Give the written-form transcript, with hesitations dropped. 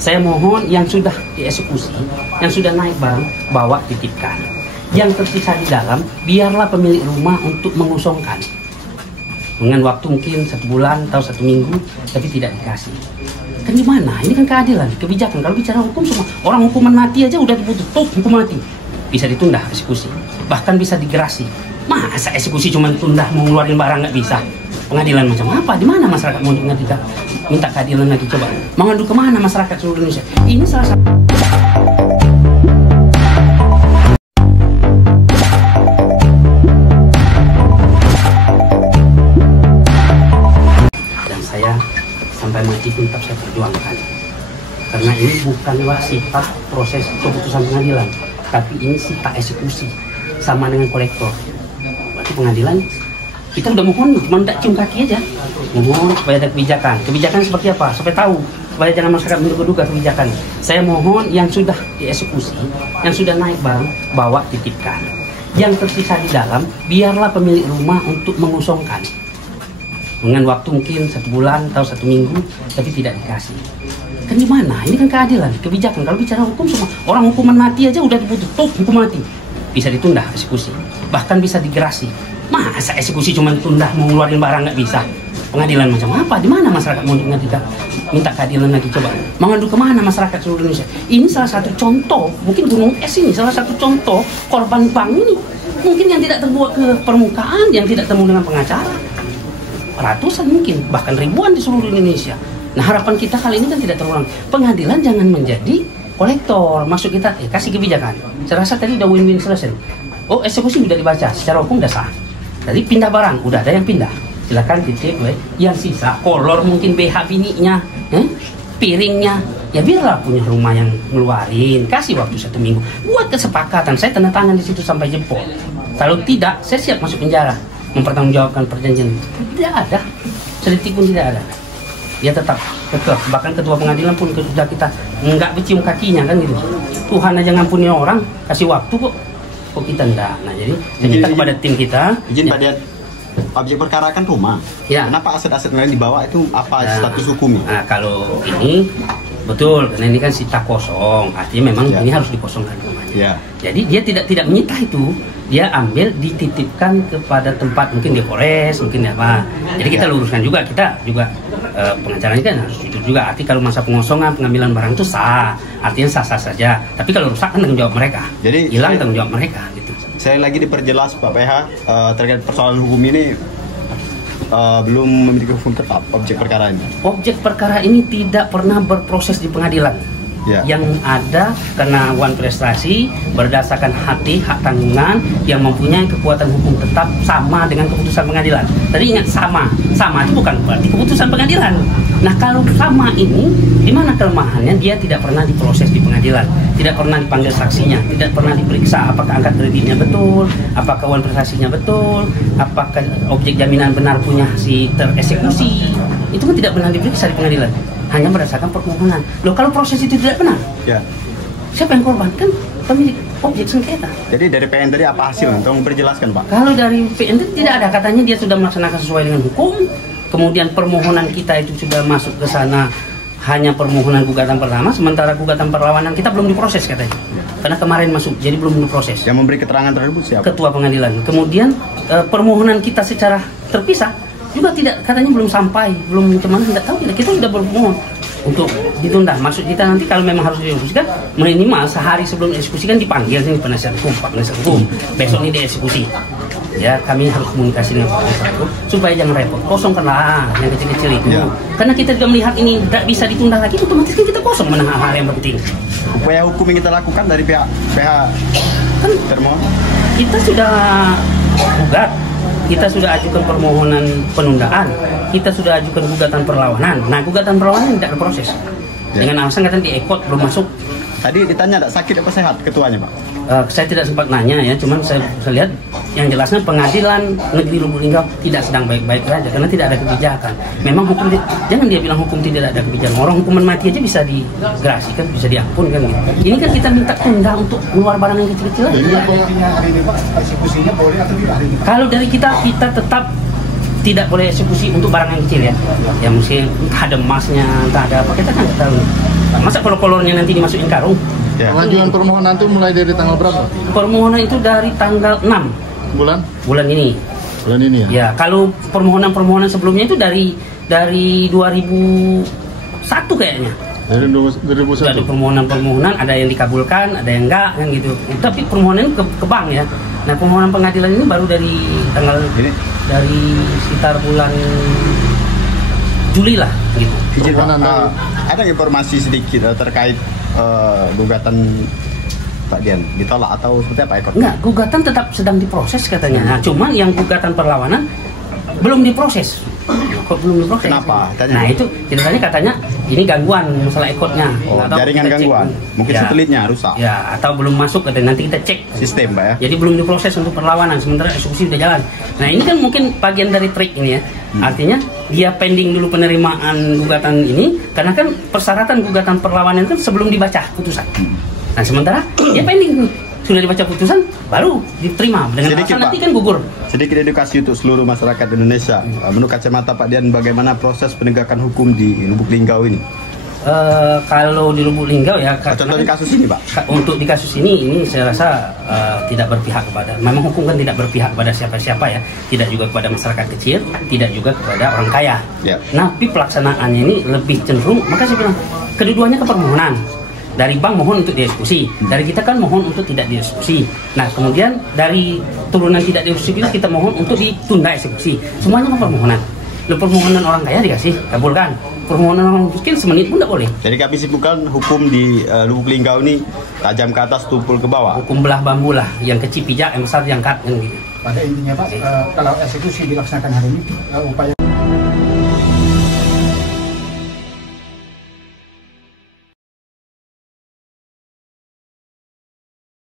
Saya mohon yang sudah dieksekusi, yang sudah naik barang, bawa titipkan. Yang tersisa di dalam, biarlah pemilik rumah untuk mengosongkan. Dengan waktu mungkin 1 bulan atau 1 minggu, tapi tidak dikasih. Kan gimana? Ini kan keadilan, kebijakan. Kalau bicara hukum semua, orang hukuman mati aja udah diputus, hukum mati. Bisa ditunda eksekusi, bahkan bisa digerasi. Masa eksekusi cuma tunda, mau ngeluarin barang nggak bisa? Pengadilan macam apa? Di mana masyarakat mau minta keadilan lagi? Coba mau ngadu kemana masyarakat seluruh Indonesia? Ini salah satu. Dan saya sampai mati pun tetap saya perjuangkan. Karena ini bukanlah sita proses keputusan pengadilan, tapi ini sita eksekusi sama dengan kolektor. Berarti pengadilan kita udah mohon, cuma tidak cium kaki aja. Mohon supaya ada kebijakan. Kebijakan seperti apa? Supaya tahu, supaya jangan masyarakat menduga-duga kebijakan. Saya mohon yang sudah dieksekusi, yang sudah naik barang, bawa titipkan. Yang tersisa di dalam, biarlah pemilik rumah untuk mengosongkan. Dengan waktu mungkin 1 bulan atau 1 minggu, tapi tidak dikasih. Kan gimana? Ini kan keadilan, kebijakan. Kalau bicara hukum semua, orang hukuman mati aja udah diputus, hukum mati. Bisa ditunda eksekusi, bahkan bisa digerasi. Masa eksekusi cuma tunda, mau ngeluarin barang nggak bisa? Pengadilan macam apa? Di mana masyarakat mau minta keadilan lagi? Coba mau ngadu kemana masyarakat seluruh Indonesia? Ini salah satu contoh, mungkin Gunung Es ini salah satu contoh korban bank ini. Mungkin yang tidak terbawa ke permukaan, yang tidak temu dengan pengacara. Ratusan mungkin, bahkan ribuan di seluruh Indonesia. Nah harapan kita kali ini kan tidak terulang. Pengadilan jangan menjadi kolektor. Maksud kita, kasih kebijakan. Saya rasa tadi udah win-win selesai. Oh, eksekusi sudah dibaca, secara hukum sudah sah. Tadi pindah barang, udah ada yang pindah. Silakan titip, yang sisa kolor mungkin BH bininya, piringnya, ya biarlah punya rumah yang ngeluarin. Kasih waktu 1 minggu, buat kesepakatan. Saya tanda tangan di situ sampai jempol. Kalau tidak, saya siap masuk penjara, mempertanggungjawabkan perjanjian. Tidak ada, sedetik pun tidak ada. Dia tetap kekeh. Bahkan ketua pengadilan pun sudah kita nggak bercium kakinya kan gitu. Tuhan aja ngampuni orang, kasih waktu kok kita enggak. Nah jadi kita kepada tim kita izin pada objek perkara kan rumah. Ya. Kenapa aset-aset lain dibawa itu apa status hukumnya? Nah kalau ini betul karena ini kan sita kosong, artinya memang ini harus dikosongkan rumahnya. Ya. Jadi dia tidak menyita itu, dia ambil dititipkan kepada tempat mungkin di Polres, mungkin apa. Jadi kita luruskan juga, kita juga pengacaranya kan harus jujur juga. Arti kalau masa pengosongan pengambilan barang itu sah, artinya sah-sah saja. Tapi kalau rusak kan tanggung jawab mereka. Jadi hilang tanggung jawab mereka gitu. Saya lagi diperjelas Pak PH terkait persoalan hukum ini belum memiliki hukum tetap objek perkara ini. Objek perkara ini tidak pernah berproses di pengadilan. Ya. Yang ada karena wan prestasi berdasarkan hak tanggungan yang mempunyai kekuatan hukum tetap sama dengan keputusan pengadilan. Tadi ingat sama itu bukan berarti keputusan pengadilan. Nah kalau sama ini, di mana kelemahannya? Dia tidak pernah diproses di pengadilan, tidak pernah dipanggil saksinya, tidak pernah diperiksa apakah angka kreditnya betul, apakah wan prestasinya betul, apakah objek jaminan benar punya si tereksekusi. Itu kan tidak pernah diperiksa di pengadilan. Hanya berdasarkan permohonan. Loh kalau proses itu tidak benar, ya. Siapa yang korban? Kan pemilik objek sengketa. Jadi dari PN tadi apa hasilnya? Tolong berjelaskan Pak. Kalau dari PN tidak ada, katanya dia sudah melaksanakan sesuai dengan hukum. Kemudian permohonan kita itu sudah masuk ke sana hanya permohonan gugatan pertama, sementara gugatan perlawanan kita belum diproses katanya. Ya. Karena kemarin masuk, jadi belum diproses. Yang memberi keterangan tersebut siapa? Ketua pengadilan. Kemudian permohonan kita secara terpisah juga tidak, katanya belum sampai, belum kemana, tidak tahu. Kita sudah bermohon untuk ditunda. Maksud kita nanti kalau memang harus dieksekusikan, minimal sehari sebelum dieksekusikan dipanggil sini penasihat hukum, Pak penasihat hukum. Besok ini dieksekusi. Ya kami harus komunikasi dengan Pak penasihat hukum supaya jangan repot. Kosongkanlah yang kecil-kecil itu. Ya. Karena kita juga melihat ini tidak bisa ditunda lagi, otomatis kan kita kosong mana hal-hal yang penting. Upaya hukum yang kita lakukan dari pihak kan termohon, kita sudah gugat. Kita sudah ajukan permohonan penundaan, kita sudah ajukan gugatan perlawanan. Nah, gugatan perlawanan tidak berproses. Ya. Dengan alasan katanya di-ekot belum masuk. Tadi ditanya tidak sakit apa sehat ketuanya Pak? Saya tidak sempat nanya ya, cuman saya lihat yang jelasnya pengadilan negeri Lubuk Linggau tidak sedang baik-baik saja karena tidak ada kebijakan. Memang hukum, jangan dia bilang hukum tidak ada kebijakan. Orang hukuman mati aja bisa digerasikan, bisa diampun kan gitu. Ini kan kita minta tunda untuk keluar barang yang kecil-kecil. Kalau dari kita tetap tidak boleh eksekusi untuk barang yang kecil ya. Ya mesti entah ada emasnya, entah ada apa, kita kan nggak tahu. Masa kolor-kolornya nanti dimasukin karung? Ya. Pengajuan permohonan itu mulai dari tanggal berapa? Permohonan itu dari tanggal 6 bulan ini. Bulan ini ya? Ya, kalau permohonan sebelumnya itu dari 2001 kayaknya. Dari Ada 2001? permohonan, ada yang dikabulkan, ada yang enggak, kan gitu. Tapi permohonan ke bank ya. Nah, permohonan pengadilan ini baru dari tanggal dari sekitar bulan Juli lah gitu. Izin, Pak, ada informasi sedikit terkait gugatan Pak Dian ditolak atau seperti apa Eko? Enggak, gugatan tetap sedang diproses katanya. Nah, cuman yang gugatan perlawanan belum diproses. Kok belum diproses? Kenapa? Nah, itu katanya ini gangguan masalah ekotnya. Oh, jaringan gangguan. Mungkin ya, satelitnya rusak. Ya, atau belum masuk katanya. Nanti kita cek Sistem, Pak ya. Jadi belum diproses untuk perlawanan, sementara eksekusi sudah jalan. Nah, ini kan mungkin bagian dari trik ini ya. Artinya dia pending dulu penerimaan gugatan ini karena kan persyaratan gugatan perlawanan kan sebelum dibaca putusan. Nah, sementara dia pending sudah dibaca putusan baru diterima dengan Sedikit, alasan nanti Pak. kan gugur. Sedikit edukasi untuk seluruh masyarakat Indonesia. Menurut kacamata Pak Dian, bagaimana proses penegakan hukum di Lubuk Linggau ini? Kalau di Lubuk Linggau ya, Contoh di kasus ini, Pak. Untuk di kasus ini saya rasa tidak berpihak kepada, memang hukum kan tidak berpihak kepada siapa-siapa ya, tidak juga kepada masyarakat kecil, tidak juga kepada orang kaya. Ya. Tapi pelaksanaannya ini lebih cenderung, maka saya bilang keduanya ke permohonan. Dari bank mohon untuk dieksekusi, dari kita kan mohon untuk tidak dieksekusi. Nah, kemudian dari turunan tidak dieksekusi kita mohon untuk ditunda eksekusi. Semuanya kan permohonan. Permohonan orang kaya dikasih, kabulkan. Permohonan orang miskin semenit pun tidak boleh. Jadi kami simpulkan hukum di Lubuk Linggau ini tajam ke atas, tumpul ke bawah. Hukum belah bambu lah, yang kecil pijak, yang besar diangkat, yang gitu. Pada intinya Pak, kalau eksekusi dilaksanakan hari ini, upaya